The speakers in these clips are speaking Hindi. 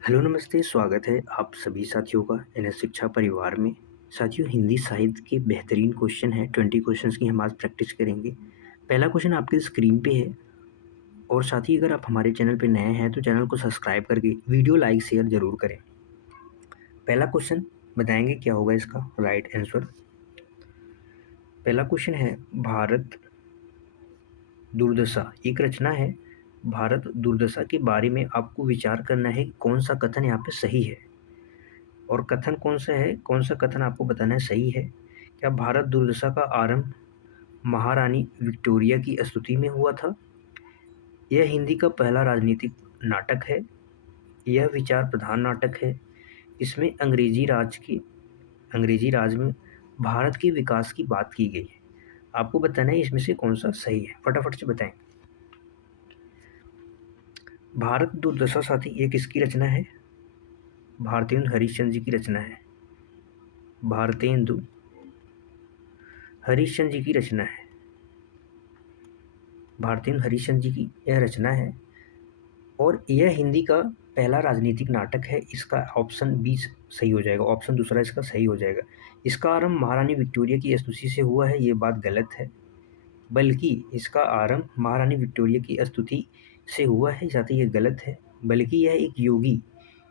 हेलो नमस्ते, स्वागत है आप सभी साथियों का एनएस शिक्षा परिवार में। साथियों, हिंदी साहित्य के बेहतरीन क्वेश्चन है, 20 क्वेश्चंस की हम आज प्रैक्टिस करेंगे। पहला क्वेश्चन आपकी स्क्रीन पे है और साथ ही अगर आप हमारे चैनल पे नए हैं तो चैनल को सब्सक्राइब करके वीडियो लाइक शेयर ज़रूर करें। पहला क्वेश्चन बताएंगे क्या होगा इसका राइट आंसर। पहला क्वेश्चन है, भारत दुर्दशा एक रचना है। भारत दुर्दशा के बारे में आपको विचार करना है कि कौन सा कथन यहाँ पे सही है और कथन कौन सा है, कौन सा कथन आपको बताना है सही है। क्या भारत दुर्दशा का आरंभ महारानी विक्टोरिया की स्तुति में हुआ था? यह हिंदी का पहला राजनीतिक नाटक है। यह विचार प्रधान नाटक है। इसमें अंग्रेजी राज में भारत के विकास की बात की गई है। आपको बताना है इसमें से कौन सा सही है, फटाफट से बताएं। भारत दुर्दशा साथी ये किसकी रचना है? भारतेंदु हरिश्चंद्र जी की रचना है। भारतेंदु हरिश्चंद्र जी की रचना है। भारतेंदु हरिश्चंद्र जी की यह रचना है और यह हिंदी का पहला राजनीतिक नाटक है। इसका ऑप्शन बी सही हो जाएगा, ऑप्शन दूसरा इसका सही हो जाएगा। इसका आरंभ महारानी विक्टोरिया की स्तुति से हुआ है, ये बात गलत है। बल्कि इसका आरंभ महारानी विक्टोरिया की स्तुति से हुआ है, साथ ही ये गलत है। बल्कि यह एक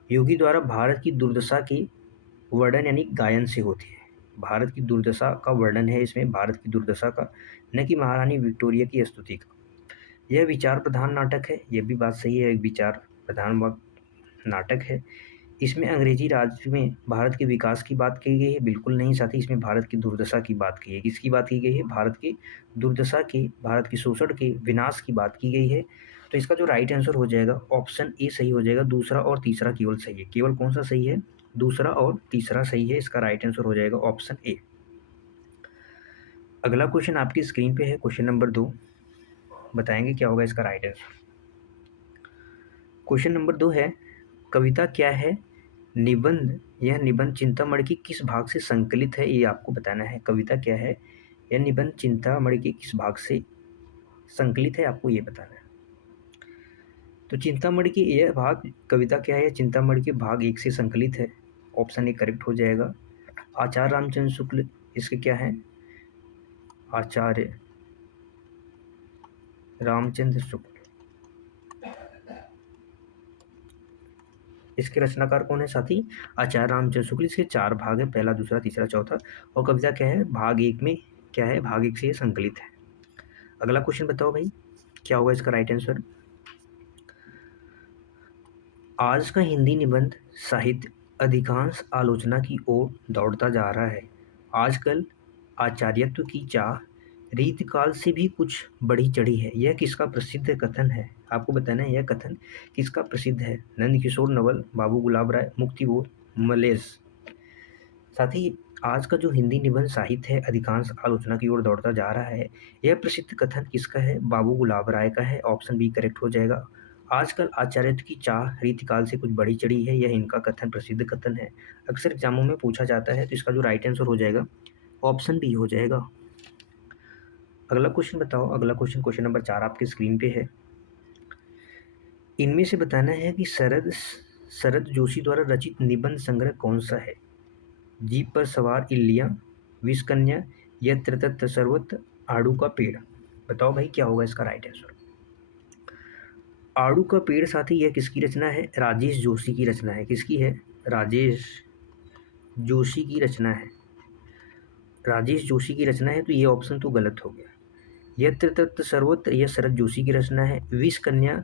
योगी द्वारा भारत की दुर्दशा के वर्णन यानी गायन से होती है। भारत की दुर्दशा का वर्णन है इसमें, भारत की दुर्दशा का, न कि महारानी विक्टोरिया की स्तुति का। यह विचार प्रधान नाटक है, यह भी बात सही है, एक विचार प्रधान नाटक है। इसमें अंग्रेजी राज में भारत के विकास की बात की गई है, बिल्कुल नहीं साथी, इसमें भारत की दुर्दशा की बात की है। किसकी बात की गई है? भारत की दुर्दशा के, भारत की शोषण के विनाश की बात की गई है। तो इसका जो राइट आंसर हो जाएगा ऑप्शन ए सही हो जाएगा। दूसरा और तीसरा केवल सही है। केवल कौन सा सही है? दूसरा और तीसरा सही है। इसका राइट आंसर हो जाएगा ऑप्शन ए। अगला क्वेश्चन आपकी स्क्रीन पे है, क्वेश्चन नंबर 2। बताएंगे क्या होगा इसका राइट आंसर। क्वेश्चन नंबर 2 है, कविता क्या है? निबंध, यह निबंध चिंतामणि के किस भाग से संकलित है, ये आपको बताना है। कविता क्या है? यह निबंध चिंतामणि के किस भाग से संकलित है, आपको ये बताना है। तो चिंतामणि की यह भाग, कविता क्या है, चिंतामणि के भाग 1 से संकलित है। ऑप्शन ए करेक्ट हो जाएगा। आचार्य रामचंद्र शुक्ल इसके क्या है? आचार्य रामचंद्र शुक्ल इसके रचनाकार कौन है साथी? आचार्य रामचंद्र शुक्ल। इसके 4 भाग है, पहला, दूसरा, तीसरा, चौथा। और कविता क्या है? भाग 1 में क्या है? भाग 1 से ये संकलित है। अगला क्वेश्चन बताओ भाई, क्या होगा इसका राइट आंसर। आज का हिंदी निबंध साहित्य अधिकांश आलोचना की ओर दौड़ता जा रहा है। आजकल आचार्यत्व की चाह रीतकाल से भी कुछ बढ़ी चढ़ी है। यह किसका प्रसिद्ध कथन है? आपको बताना है यह कथन किसका प्रसिद्ध है। नंदकिशोर नवल, बाबू गुलाब राय, मुक्तिबोध, मलेश। साथ ही आज का जो हिंदी निबंध साहित्य है अधिकांश आलोचना की ओर दौड़ता जा रहा है, यह प्रसिद्ध कथन किसका है? बाबू गुलाब राय का है। ऑप्शन बी करेक्ट हो जाएगा। आजकल आचार्यत्व की चाह रीतिकाल से कुछ बढ़ी चढ़ी है, यह इनका कथन प्रसिद्ध कथन है। अक्सर एग्जामों में पूछा जाता है, तो इसका जो राइट आंसर हो जाएगा ऑप्शन बी हो जाएगा। अगला क्वेश्चन बताओ। अगला क्वेश्चन, क्वेश्चन नंबर 4 आपके स्क्रीन पे है। इनमें से बताना है कि शरद जोशी द्वारा रचित निबंध संग्रह कौन सा है? जीप पर सवार इल्लियां, विषकन्या, यत्र तत्र सर्वत्र, आड़ू का पेड़। बताओ भाई क्या होगा इसका राइट आंसर। आड़ू का पेड़ साथी यह किसकी रचना है? राजेश जोशी की रचना है। किसकी है? राजेश जोशी की रचना है। राजेश जोशी की रचना है, तो ये ऑप्शन तो गलत हो गया। यत्र तत्र सर्वत्र यह शरद जोशी की रचना है। विष कन्या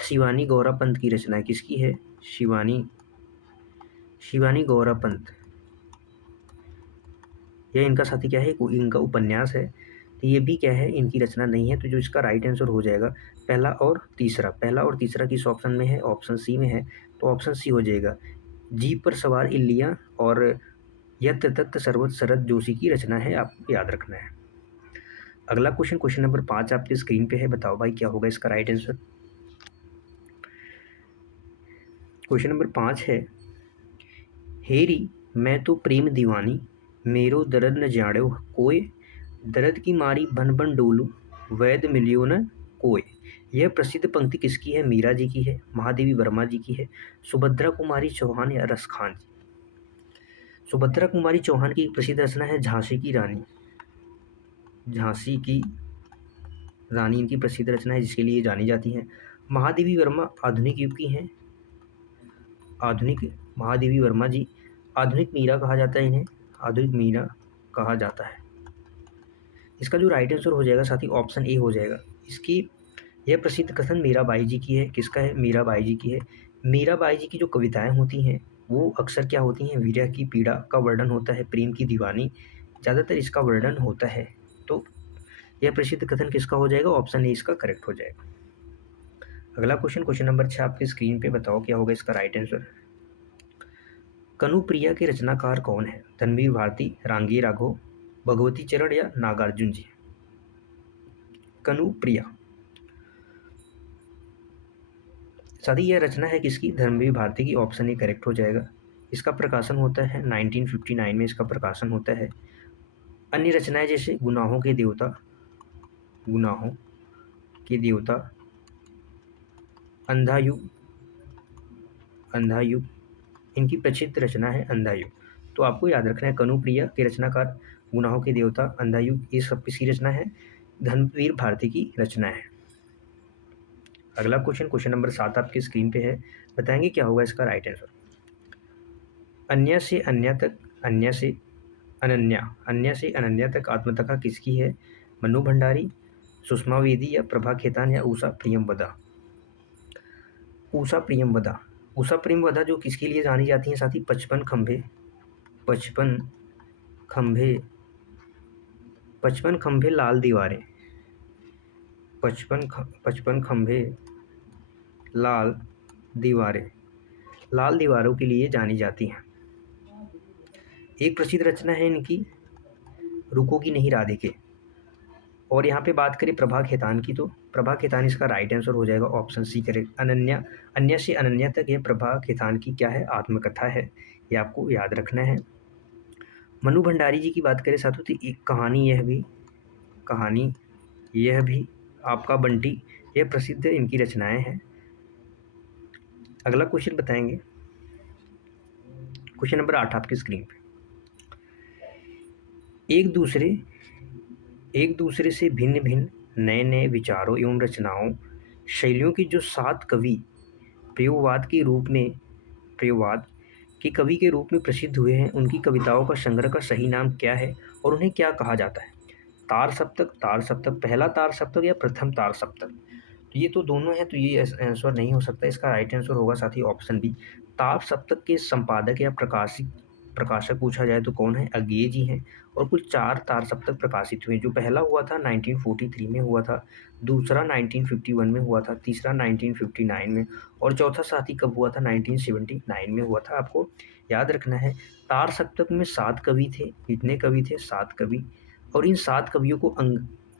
शिवानी गौरा पंत की रचना है। किसकी है? शिवानी गौरा पंत। यह इनका साथी क्या है? इनका उपन्यास है। तो ये भी क्या है? इनकी रचना नहीं है। तो जो इसका राइट आंसर हो जाएगा पहला और तीसरा। पहला और तीसरा किस ऑप्शन में है? ऑप्शन सी में है। तो ऑप्शन सी हो जाएगा। जीप पर सवार इल्लियां और यत्र तत्र सर्वत्र शरद जोशी की रचना है, आपको याद रखना है। अगला क्वेश्चन, क्वेश्चन नंबर 5 आपके स्क्रीन पे है। बताओ भाई क्या होगा इसका राइट आंसर। क्वेश्चन नंबर 5 है, हेरी मैं तो प्रेम दीवानी, मेरो दर्द न जाड़ो कोय, दर्द की मारी बन बन डोलू, वैद मिलियो न कोय। यह प्रसिद्ध पंक्ति किसकी है? मीरा जी की है, महादेवी वर्मा जी की है, सुभद्रा कुमारी चौहान या रस खान जी? सुभद्रा कुमारी चौहान की प्रसिद्ध रचना है झांसी की रानी। झांसी की रानी इनकी प्रसिद्ध रचना है जिसके लिए जानी जाती हैं। महादेवी वर्मा आधुनिक युग की हैं। आधुनिक महादेवी वर्मा जी आधुनिक मीरा कहा जाता है इन्हें, आधुनिक मीरा कहा जाता है। इसका जो राइट आंसर हो जाएगा साथी ऑप्शन ए हो जाएगा। इसकी यह प्रसिद्ध कथन मीराबाई जी की है। किसका है? मीराबाई जी की है। मीराबाई जी की जो कविताएं होती हैं वो अक्सर क्या होती हैं? विरह की पीड़ा का वर्णन होता है, प्रेम की दीवानी, ज़्यादातर इसका वर्णन होता है। तो यह प्रसिद्ध कथन किसका हो जाएगा? ऑप्शन ए इसका करेक्ट हो जाएगा। अगला क्वेश्चन नंबर 6 आपकी स्क्रीन पे बताओ क्या होगा इसका राइट आंसर। कनुप्रिया के रचनाकार कौन है? धनवीर भारती, रांगी राघव, भगवती चरण या नागार्जुन जी? कनुप्रिया साथी यह रचना है किसकी? धर्मवीर भारती की। ऑप्शन ए करेक्ट हो जाएगा। इसका प्रकाशन होता है 1959 में इसका प्रकाशन होता है। अन्य रचनाएं जैसे गुनाहों के देवता, गुनाहों के देवता, अंधा युग, अंधा युग इनकी प्रसिद्ध रचना है अंधा युग। तो आपको याद रखना है कनुप्रिया के रचनाकार, गुनाहों के देवता, अंधा युग, ये सब किसकी रचना है? धनवीर भारती की रचना है। अगला क्वेश्चन नंबर 7 आपकी स्क्रीन पे है, बताएंगे क्या होगा इसका राइट आंसर। अन्य से अन्य तक, अन्य से अनन्या, अन्य से अनन्या तक आत्मकथा किसकी है? मनु भंडारी, सुषमा वेदी या प्रभा खेतान या उषा प्रियमवदा? उषा प्रियमवदा, उषा प्रियमवदा जो किसके लिए जानी जाती हैं साथी? 55 खंभे, 55 खंभे, 55 खंभे लाल दीवारें, 55 खंभे लाल दीवारें, लाल दीवारों के लिए जानी जाती हैं। एक प्रसिद्ध रचना है इनकी रुकोगी नहीं राधिके। और यहाँ पे बात करें प्रभा खेतान की, तो प्रभा खेतान इसका राइट आंसर हो जाएगा। Option C correct. अनन्या, अन्य से अनन्या तक ये प्रभा खेतान की क्या है? आत्मकथा है। ये आपको याद रखना है। मनु भंडारी जी की बात करें साथों तो एक कहानी यह भी आपका बंटी, यह प्रसिद्ध इनकी रचनाएं हैं। अगला क्वेश्चन बताएंगे, क्वेश्चन नंबर 8 आपकी स्क्रीन पे। एक दूसरे से भिन्न भिन्न नए नए विचारों एवं रचनाओं शैलियों की जो 7 कवि प्रयोगवाद के कवि के रूप में प्रसिद्ध हुए हैं, उनकी कविताओं का संग्रह का सही नाम क्या है और उन्हें क्या कहा जाता है? तार सप्तक, पहला तार सप्तक या प्रथम तार सप्तक? तो ये तो दोनों है, तो ये आंसर नहीं हो सकता। इसका राइट आंसर होगा साथी ऑप्शन बी। तार सप्तक के संपादक या प्रकाशक पूछा जाए तो कौन है? अज्ञेय जी हैं। और कुल 4 तार सप्तक प्रकाशित हुए। जो पहला हुआ था 1943 में हुआ था, दूसरा 1951 में हुआ था, तीसरा 1959 में, और चौथा साथी कब हुआ था? 1979 में हुआ था। आपको याद रखना है तार सप्तक में 7 कवि थे। कितने कवि थे? 7 कवि। और इन 7 कवियों को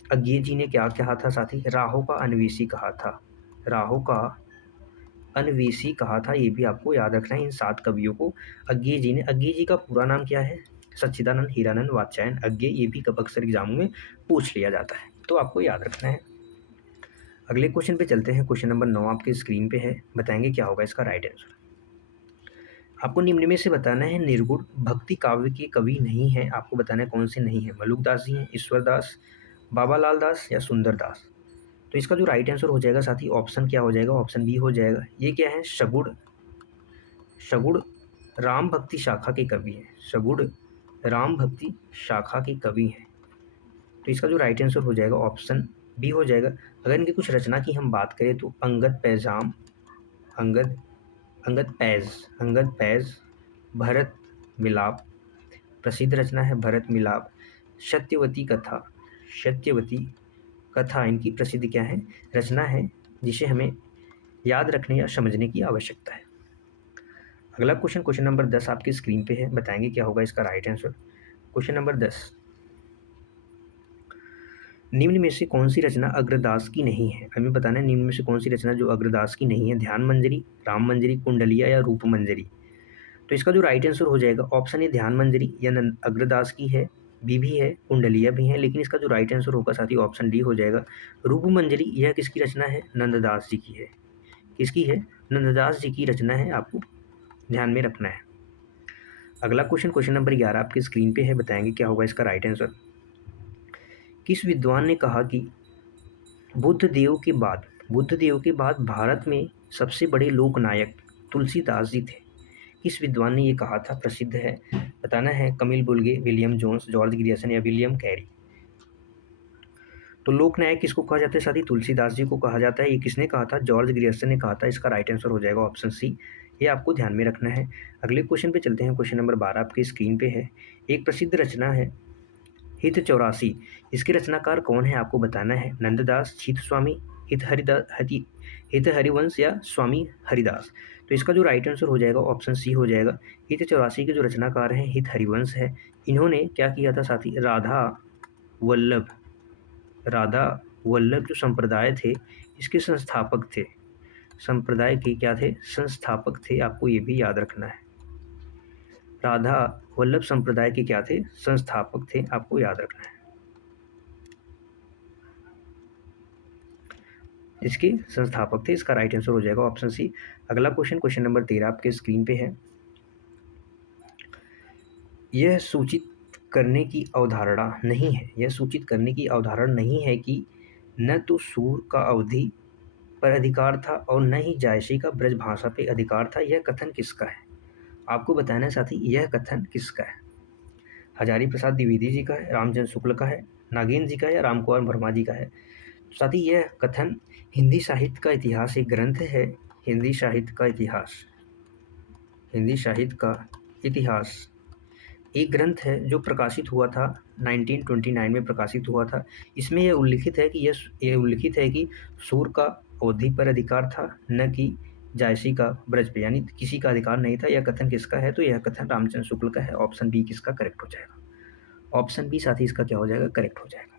अज्ञेय जी ने क्या कहा था साथी? राहों का अन्वेषी कहा था। राहों का अन्वेषी कहा था। ये भी आपको याद रखना है। इन 7 कवियों को अज्ञेय जी ने, अज्ञेय जी का पूरा नाम क्या है? सच्चिदानंद हीरानंद वात्स्यायन अज्ञेय। ये भी कब अक्सर एग्जाम में पूछ लिया जाता है, तो आपको याद रखना है। अगले क्वेश्चन पे चलते हैं। क्वेश्चन नंबर 9 आपके स्क्रीन पे है, बताएंगे क्या होगा इसका राइट आंसर। आपको निम्न में से बताना है निर्गुण भक्ति काव्य के कवि नहीं है। आपको बताना है कौन से नहीं है। मलुकदास जी हैं, ईश्वर दास, बाबा लाल दास या सुंदर दास? तो इसका जो राइट आंसर हो जाएगा साथी ऑप्शन क्या हो जाएगा? ऑप्शन बी हो जाएगा। ये क्या है? शगुड़ राम भक्ति शाखा के कवि हैं। शगुड़ राम भक्ति शाखा के कवि हैं। तो इसका जो राइट आंसर हो जाएगा ऑप्शन बी हो जाएगा। अगर इनकी कुछ रचना की हम बात करें तो अंगद पैज, भरत मिलाप, प्रसिद्ध रचना है भरत मिलाप। सत्यवती कथा इनकी प्रसिद्ध क्या है? रचना है, जिसे हमें याद रखने या समझने की आवश्यकता है। अगला क्वेश्चन नंबर 10 आपकी स्क्रीन पे है, बताएंगे क्या होगा इसका राइट आंसर। क्वेश्चन नंबर 10, निम्न में से कौन सी रचना अग्रदास की नहीं है? हमें बताना है निम्न में से कौन सी रचना जो अग्रदास की नहीं है। ध्यान मंजरी, राम मंजरी, कुंडलिया या रूप मंजरी? तो इसका जो राइट आंसर हो जाएगा ऑप्शन ए ध्यान मंजरी या अग्रदास की है। बी भी है, कुंडलिया भी है, लेकिन इसका जो राइट आंसर होगा साथी ऑप्शन डी हो जाएगा। रूपमंजरी यह किसकी रचना है? नंददास जी की है। किसकी है? नंददास जी की रचना है, आपको ध्यान में रखना है। अगला क्वेश्चन, क्वेश्चन नंबर 11 आपकी स्क्रीन पे है, बताएंगे क्या होगा इसका राइट आंसर। किस विद्वान ने कहा कि बुद्ध देव के बाद भारत में सबसे बड़े लोकनायक तुलसीदास जी थे? किस विद्वान ने ये कहा था? प्रसिद्ध है, बताना है। Camille बुल्गे, William Jones, George Grierson या विलियम कैरी। तो लोकनायक किसको कहा जाता है साथी? तुलसीदास जी को कहा जाता है। ये किसने कहा था? जॉर्ज ग्रियर्सन ने कहा था। इसका राइट आंसर हो जाएगा ऑप्शन सी। ये आपको ध्यान में रखना है। अगले क्वेश्चन पे चलते हैं। क्वेश्चन नंबर 12 आपकी स्क्रीन पे है। एक प्रसिद्ध रचना है हित 84। इसके रचनाकार कौन है? आपको बताना है। नंददास, हित स्वामी, हित हरिदास, हित हरिवंश या स्वामी हरिदास। तो इसका जो राइट आंसर हो जाएगा ऑप्शन सी हो जाएगा। हित 84 के जो रचनाकार हैं हित हरिवंश है। इन्होंने क्या किया था साथी? वल्लभ राधा वल्लभ जो संप्रदाय थे इसके संस्थापक थे। संप्रदाय के क्या थे? संस्थापक थे। आपको ये भी याद रखना है। राधा वल्लभ संप्रदाय के क्या थे? संस्थापक थे। आपको याद रखना है। इसके संस्थापक थे। इसका राइट आंसर हो जाएगा ऑप्शन सी। अगला क्वेश्चन, क्वेश्चन नंबर 13 आपके स्क्रीन पे है। यह सूचित करने की अवधारणा नहीं है, यह सूचित करने की अवधारणा नहीं है कि न तो सूर का अवधि पर अधिकार था और न ही जायसी का ब्रज भाषा पे अधिकार था। यह कथन किसका है? आपको बताना है साथी, यह कथन किसका है? हजारी प्रसाद द्विवेदी जी का है, रामचंद्र शुक्ल का है, नागेंद्र जी का है या रामकुमार वर्मा जी का है? साथी यह कथन हिंदी साहित्य का इतिहास एक ग्रंथ है। हिंदी साहित्य का इतिहास, हिंदी साहित्य का इतिहास एक ग्रंथ है जो प्रकाशित हुआ था 1929 में प्रकाशित हुआ था। इसमें यह उल्लिखित है कि यह उल्लिखित है कि सूर का अवधि पर अधिकार था, न कि जायसी का ब्रज पे, यानी किसी का अधिकार नहीं था। यह कथन किसका है? तो यह कथन रामचंद्र शुक्ल का है। ऑप्शन बी किसका करेक्ट हो जाएगा? ऑप्शन बी साथी इसका क्या हो जाएगा? करेक्ट हो जाएगा।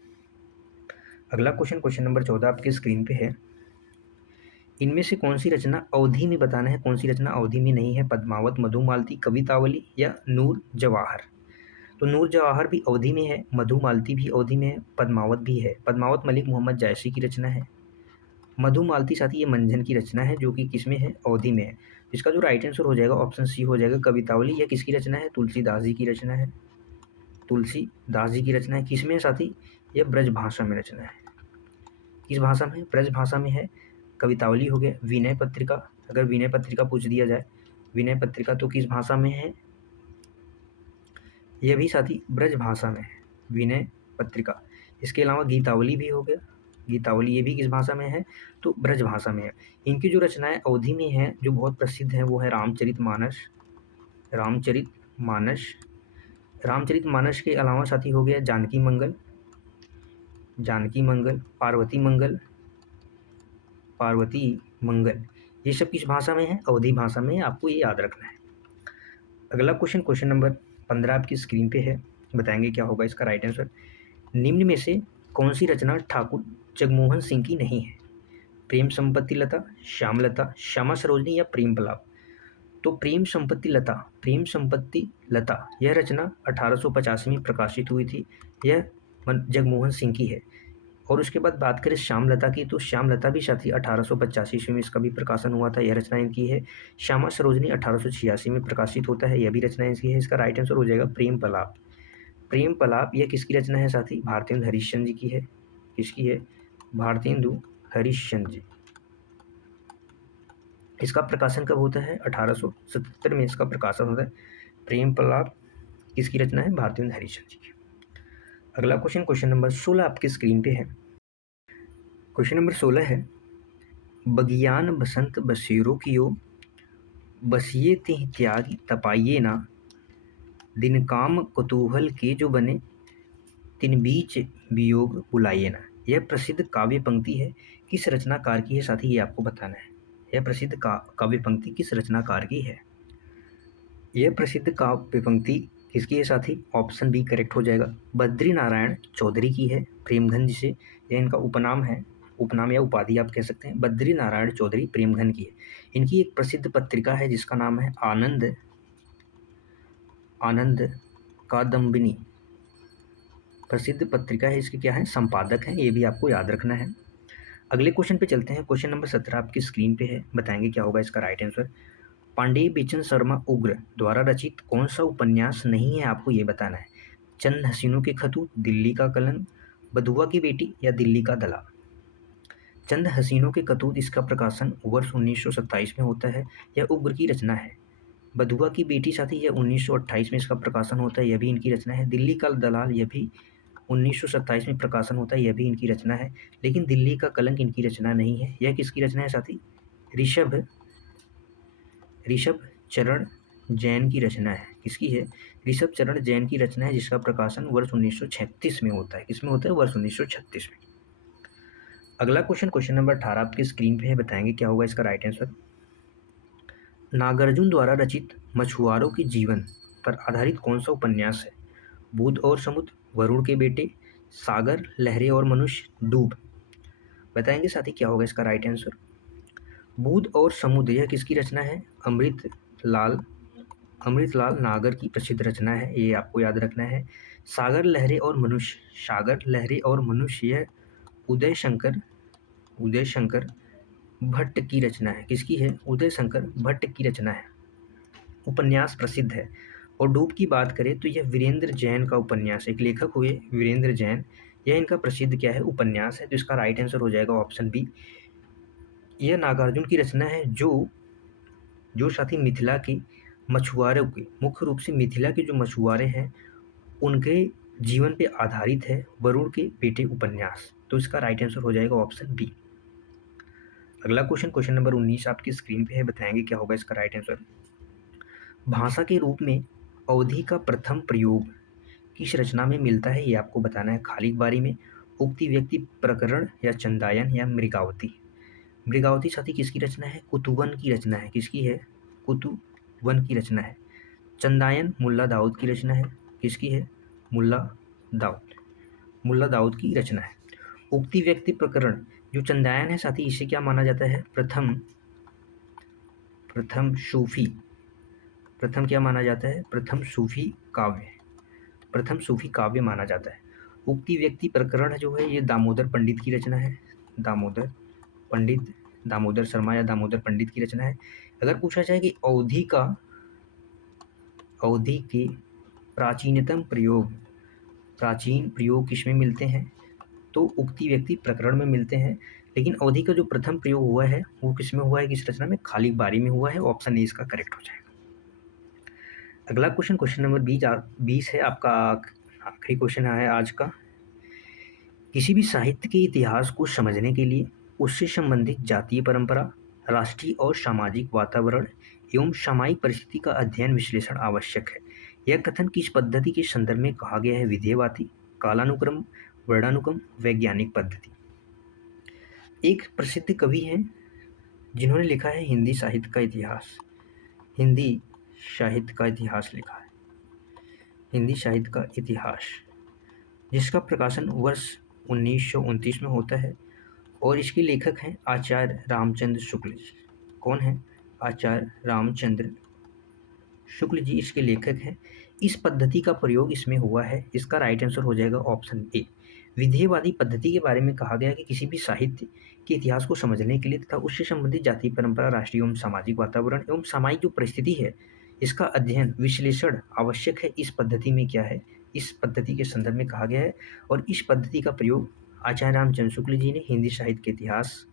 अगला क्वेश्चन, क्वेश्चन नंबर 14 आपके स्क्रीन पे है। इनमें से कौन सी रचना अवधि में, बताना है कौन सी रचना अवधि में नहीं है? पद्मावत, मधुमालती, कवितावली या नूर जवाहर? तो नूर जवाहर भी अवधि में है, मधुमालती भी अवधि में है, पद्मावत भी है। पद्मावत मलिक मोहम्मद जायसी की रचना है। मधुमालती साथी ये मंझन की रचना है जो कि किसमें है? अवधि में है। इसका जो राइट आंसर हो जाएगा ऑप्शन सी हो जाएगा। कवितावली यह किसकी रचना है? तुलसीदास जी की रचना है। तुलसीदास जी की रचना है। किसमें है साथी? यह ब्रज भाषा में रचना है। किस भाषा में? ब्रज भाषा में है। कवितावली हो गया। विनय पत्रिका, अगर विनय पत्रिका पूछ दिया जाए, विनय पत्रिका तो किस भाषा में है? यह भी साथी ब्रज भाषा में है, विनय पत्रिका। इसके अलावा गीतावली भी हो गया। गीतावली ये भी किस भाषा में है? तो ब्रज भाषा में है। इनकी जो रचनाएं अवधि में हैं जो बहुत प्रसिद्ध हैं वो है रामचरितमानस। रामचरितमानस रामचरितमानस के अलावा साथी हो गया जानकी मंगल, जानकी मंगल, पार्वती मंगल। ये सब किस भाषा में है? अवधि भाषा में है। आपको ये याद रखना है। अगला क्वेश्चन, क्वेश्चन नंबर 15 आपकी स्क्रीन पे है, बताएंगे क्या होगा इसका राइट आंसर। निम्न में से कौन सी रचना ठाकुर जगमोहन सिंह की नहीं है? प्रेम संपत्ति लता, श्यामलता, श्यामा सरोजनी या प्रेम पलाप? तो प्रेम संपत्ति लता यह रचना 1885 में प्रकाशित हुई थी। यह जगमोहन सिंह की है। और उसके बाद बात करें श्यामलता की, तो श्यामलता भी साथी 1885 ईस्वी में इसका भी प्रकाशन हुआ था। यह रचना इनकी है। श्यामा सरोजनी 1886 में प्रकाशित होता है। यह भी रचना इसकी है। इसका राइट आंसर हो जाएगा प्रेम पलाप। प्रेम पलाप यह किसकी रचना है साथी? भारतेंदु हरिश्चंद्र जी की है। किसकी है? भारतेंदु हरिश्चंद्र जी। इसका प्रकाशन कब होता है? 1877 में इसका प्रकाशन होता है। प्रेम पलाप किसकी रचना है? भारतेंदु हरिश्चंद्र जी की। अगला क्वेश्चन, क्वेश्चन नंबर 16 आपकी स्क्रीन पे है। क्वेश्चन नंबर 16 है। बगियान बसंत बसेरो कियो, बसिए तिह त्यागी तपाइए ना, दिन काम कुतूहल के जो बने, तिन बीच वियोग बुलाइए ना। यह प्रसिद्ध काव्य पंक्ति है, किस रचनाकार की है साथी? ये आपको बताना है। यह प्रसिद्ध काव्य पंक्ति किस रचनाकार की है? यह प्रसिद्ध काव्य पंक्ति किसकी है साथी? ऑप्शन बी करेक्ट हो जाएगा। बद्री नारायण चौधरी की है, प्रेमघन जी से। यह इनका उपनाम है, उपनाम या उपाधि आप कह सकते हैं। बद्री नारायण चौधरी प्रेमघन की है। इनकी एक प्रसिद्ध पत्रिका है जिसका नाम है आनंद कादम्बिनी। प्रसिद्ध पत्रिका है, इसके क्या है संपादक हैं, ये भी आपको याद रखना है। अगले क्वेश्चन पे चलते हैं। क्वेश्चन नंबर 17 आपकी स्क्रीन पे है, बताएंगे क्या होगा इसका राइट आंसर। पांडेय बिचन शर्मा उग्र द्वारा रचित कौन सा उपन्यास नहीं है, आपको ये बताना है। चंद हसीनों के खतूत, दिल्ली का कलंक, बधुआ की बेटी या दिल्ली का दलाल। चंद हसीनों के खतूत इसका प्रकाशन वर्ष 1927 में होता है, यह उग्र की रचना है। बधुआ की बेटी साथी यह 1928 में इसका प्रकाशन होता है, यह भी इनकी रचना है। दिल्ली का दलाल यह भी 1927 में प्रकाशन होता है, यह भी इनकी रचना है। लेकिन दिल्ली का कलंक इनकी रचना नहीं है। यह किसकी रचना है साथी? ऋषभ चरण जैन की रचना है। किसकी है? ऋषभ चरण जैन की रचना है, जिसका प्रकाशन वर्ष 1936 में होता है। किसमें होता है? वर्ष 1936 में। अगला क्वेश्चन, क्वेश्चन नंबर 18 आपकी स्क्रीन पे है, बताएंगे क्या होगा इसका राइट आंसर। नागार्जुन द्वारा रचित मछुआरों के जीवन पर आधारित कौन सा उपन्यास है? बुध और समुद्र, वरुण के बेटे, सागर, लहरें और मनुष्य, डूब। बताएंगे साथी क्या होगा इसका राइट आंसर। बुध और समुद्र यह किसकी रचना है? अमृतलाल नागर की प्रसिद्ध रचना है, ये आपको याद रखना है। सागर, लहरें और मनुष्य यह उदय शंकर भट्ट की रचना है। किसकी है? उदय शंकर भट्ट की रचना है, उपन्यास प्रसिद्ध है। और डूब की बात करें तो यह वीरेंद्र जैन का उपन्यास है, एक लेखक हुए वीरेंद्र जैन, यह इनका प्रसिद्ध क्या है? उपन्यास है। तो इसका राइट आंसर हो जाएगा ऑप्शन बी। यह नागार्जुन की रचना है, जो साथी मिथिला के मछुआरों के, मुख्य रूप से मिथिला के जो मछुआरे हैं उनके जीवन पे आधारित है, वरुण के बेटे उपन्यास। तो इसका राइट आंसर हो जाएगा ऑप्शन बी। अगला क्वेश्चन, क्वेश्चन नंबर 19 आपकी स्क्रीन पे है, बताएंगे क्या होगा इसका राइट आंसर। भाषा के रूप में अवधि का प्रथम प्रयोग किस रचना में मिलता है, ये आपको बताना है। खाली बारी में, उक्ति व्यक्ति प्रकरण या चंदायन या मृगावती। मृगावती साथी किसकी रचना है? कुतुवन की रचना है। किसकी है? कुतुवन की रचना है। चंदायन मुल्ला दाऊद की रचना है। किसकी है? मुल्ला दाऊद की रचना है। उक्ति व्यक्ति प्रकरण जो चंदायन है साथी, इसे क्या माना जाता है? प्रथम क्या माना जाता है? प्रथम सूफी काव्य माना जाता है। उक्ति व्यक्ति प्रकरण जो है ये दामोदर पंडित की रचना है। दामोदर शर्मा या दामोदर पंडित की रचना है। अगर पूछा जाए कि अवधि के प्राचीन प्रयोग किसमें मिलते हैं, तो उक्ति व्यक्ति प्रकरण में मिलते हैं। लेकिन अवधि का जो प्रथम प्रयोग हुआ है वो किसमें हुआ है? किस रचना में? खाली बारी में हुआ है। ऑप्शन ए इसका करेक्ट हो जाएगा। अगला क्वेश्चन, क्वेश्चन नंबर 20 है आपका, आखिरी क्वेश्चन है आज का। किसी भी साहित्य के इतिहास को समझने के लिए उससे संबंधित जातीय परंपरा, राष्ट्रीय और सामाजिक वातावरण एवं सामायिक परिस्थिति का अध्ययन विश्लेषण आवश्यक है। यह कथन किस पद्धति के संदर्भ में कहा गया है? विधेयवादी, कालानुक्रम, वर्णानुक्रम, वैज्ञानिक पद्धति। एक प्रसिद्ध कवि हैं जिन्होंने लिखा है हिंदी साहित्य का इतिहास लिखा है, हिंदी साहित्य का इतिहास, जिसका प्रकाशन वर्ष 1929 में होता है। और इसके लेखक हैं आचार्य रामचंद्र शुक्ल जी। कौन है? आचार्य रामचंद्र शुक्ल जी इसके लेखक हैं। इस पद्धति का प्रयोग इसमें हुआ है। इसका राइट आंसर हो जाएगा ऑप्शन ए। विधेयवादी पद्धति के बारे में कहा गया कि किसी भी साहित्य के इतिहास को समझने के लिए तथा उससे संबंधित जातीय परंपरा, राष्ट्रीय एवं सामाजिक वातावरण एवं सामायिक जो परिस्थिति है, इसका अध्ययन विश्लेषण आवश्यक है। इस पद्धति में क्या है? इस पद्धति के संदर्भ में कहा गया है। और इस पद्धति का प्रयोग आचार्य रामचंद्र शुक्ल जी ने हिंदी साहित्य के इतिहास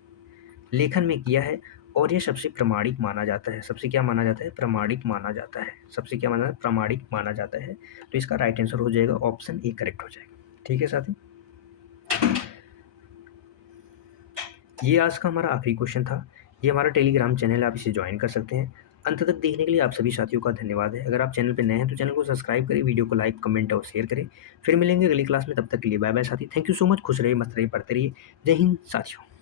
लेखन में किया है। और यह सबसे प्रामाणिक माना जाता है। सबसे क्या माना जाता है? प्रामाणिक माना जाता है। सबसे क्या माना? प्रामाणिक माना जाता है। तो इसका राइट आंसर हो जाएगा ऑप्शन ए करेक्ट हो जाएगा। ठीक है साथी, ये आज का हमारा आखिरी क्वेश्चन था। ये हमारा टेलीग्राम चैनल है, आप इसे ज्वाइन कर सकते हैं। अंत तक देखने के लिए आप सभी साथियों का धन्यवाद है। अगर आप चैनल पर नए हैं तो चैनल को सब्सक्राइब करें, वीडियो को लाइक, कमेंट और शेयर करें। फिर मिलेंगे अगली क्लास में, तब तक के लिए बाय बाय साथी। Thank you so much. खुश रहिए, मस्त रहिए, पढ़ते रहिए। जय हिंद साथियों।